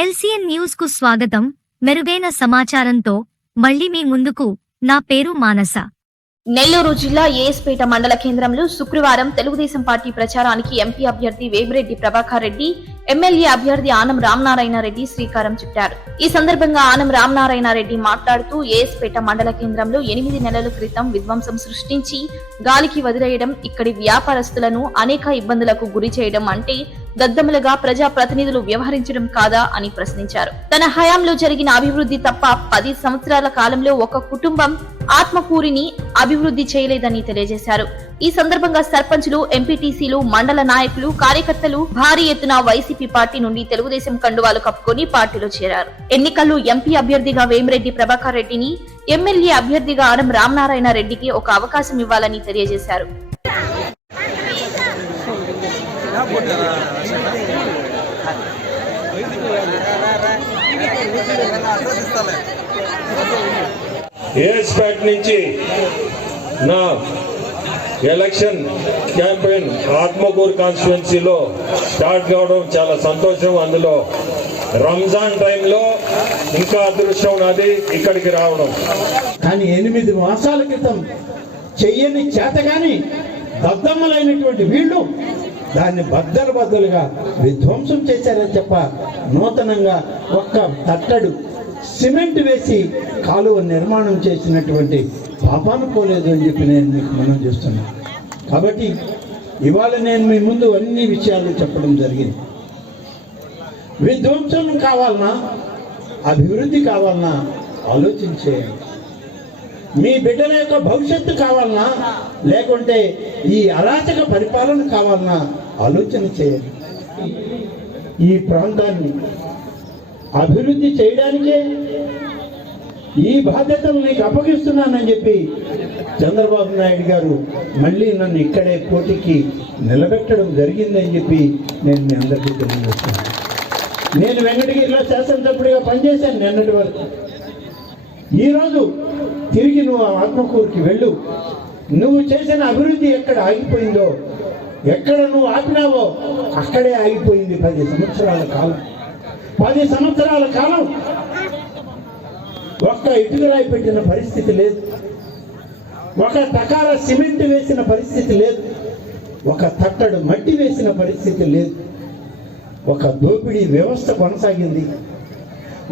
LCN న్యూస్కు స్వాగతం. మెరుగైన సమాచారంతో మళ్ళీ మీ ముందుకు నా పేరు మానస. నెల్లూరు జిల్లా ఏఎస్పేట మండల కేంద్రంలో శుక్రవారం తెలుగుదేశం పార్టీ ప్రచారానికి ఎంపీ అభ్యర్థి వేమిరెడ్డి ప్రభాకర్ రెడ్డి ఎమ్మెల్యే అభ్యర్థి ఆనం రామనారాయణ రెడ్డి శ్రీకారం చుట్టారు. ఈ సందర్భంగా ఆనం రామనారాయణ రెడ్డి మాట్లాడుతూ ఏఎస్పేట మండల కేంద్రంలో ఎనిమిది నెలల క్రితం విధ్వంసం సృష్టించి గాలికి వదిలేయడం ఇక్కడి వ్యాపారస్తులను అనేక ఇబ్బందులకు గురి చేయడం అంటే దద్దములుగా ప్రజా ప్రతినిధులు వ్యవహరించడం కాదా అని ప్రశ్నించారు. తన హయాంలో జరిగిన అభివృద్ధి తప్ప పది సంవత్సరాల కాలంలో ఒక కుటుంబం ఆత్మకూరిని అభివృద్ధి చేయలేదని తెలియజేశారు. ఈ సందర్భంగా సర్పంచులు ఎంపీటీసీలు మండల నాయకులు కార్యకర్తలు భారీ ఎత్తున వైసీపీ పార్టీ నుండి తెలుగుదేశం కండువాలు కప్పుకొని పార్టీలో చేరారు. ఎన్నికల్లో ఎంపీ అభ్యర్థిగా వేమిరెడ్డి ప్రభాకర్ రెడ్డిని ఎమ్మెల్యే అభ్యర్థిగా ఆనం రామనారాయణ రెడ్డికి ఒక అవకాశం ఇవ్వాలని తెలియజేశారు. ఏఎస్పేట్ నుంచి నా ఎలక్షన్ క్యాంపెయిన్ ఆత్మకూరు కాన్స్టిట్యున్సీలో స్టార్ట్ కావడం చాలా సంతోషం. అందులో రంజాన్ టైంలో ఇంకా అదృష్టం నాది ఇక్కడికి రావడం. కానీ ఎనిమిది మాసాల క్రితం చెయ్యని కానీ దద్దమ్మలైనటువంటి వీళ్ళు దాన్ని బద్దలు బద్దలుగా విధ్వంసం చేశారని చెప్ప నూతనంగా ఒక్క తట్టడు సిమెంట్ వేసి కాలువ నిర్మాణం చేసినటువంటి పాపాను పోలేదు అని చెప్పి నేను మీకు మనం చేస్తున్నాను కాబట్టి ఇవాళ నేను మీ ముందు అన్ని విషయాలు చెప్పడం జరిగింది. విధ్వంసం కావాలన్నా అభివృద్ధి కావాలన్నా ఆలోచించేయాలి మీ బిడ్డల యొక్క భవిష్యత్తు కావాలన్నా లేకుంటే ఈ అరాచక పరిపాలన కావాలన్నా ఆలోచన చేయాలి ఈ ప్రాంతాన్ని అభివృద్ధి చేయడానికే ఈ బాధ్యతలు నీకు అప్పగిస్తున్నానని చెప్పి చంద్రబాబు నాయుడు గారు మళ్ళీ నన్ను ఇక్కడే పోటీకి నిలబెట్టడం జరిగిందని చెప్పి నేను మీ అందరికీ తెలియజేస్తాను నేను వెంకటగిరిలో శాసనసభ్యుడిగా పనిచేశాను నిన్నటి వరకు. ఈరోజు తిరిగి నువ్వు ఆ ఆత్మకూరుకి వెళ్ళు. నువ్వు చేసిన అభివృద్ధి ఎక్కడ ఆగిపోయిందో ఎక్కడ నువ్వు ఆపినావో అక్కడే ఆగిపోయింది పది సంవత్సరాల కాలం. పది సంవత్సరాల కాలం ఒక్క ఇటుకరాయి పెట్టిన పరిస్థితి లేదు. ఒక తకాల సిమెంట్ వేసిన పరిస్థితి లేదు. ఒక తట్టడు మట్టి వేసిన పరిస్థితి లేదు. ఒక దోపిడీ వ్యవస్థ కొనసాగింది.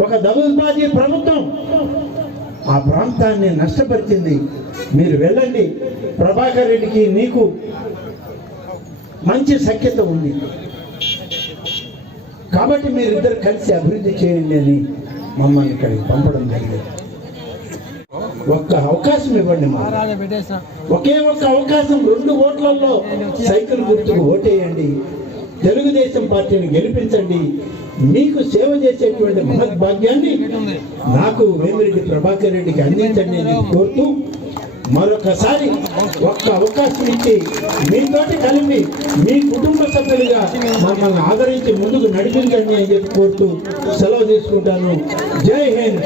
ఒక దగులుబాజీ ప్రభుత్వం ఆ ప్రాంతాన్ని నష్టపరిచింది. మీరు వెళ్ళండి. ప్రభాకర్ రెడ్డికి నీకు మంచి సఖ్యత ఉంది. కాబట్టి మీరిద్దరు కలిసి అభివృద్ధి చేయండి అని మమ్మల్ని ఇక్కడికి పంపడం జరిగింది. ఒక్క అవకాశం ఇవ్వండి ఒకే ఒక్క అవకాశం రెండు ఓట్లలో సైకిల్ గుర్తుకు ఓటేయండి. తెలుగుదేశం పార్టీని గెలిపించండి. మీకు సేవ చేసేటువంటి మహద్భాగ్యాన్ని నాకు వేమిరెడ్డి ప్రభాకర్ రెడ్డికి అందించండి అని కోరుతూ మరొకసారి ఒక్క అవకాశం ఇచ్చి మీతోటి కలిపి మీ కుటుంబ సభ్యులుగా మమ్మల్ని ఆదరించి ముందుకు నడిపించండి అని చెప్పి కోరుతూ సెలవు తీసుకుంటాను. జై హింద్.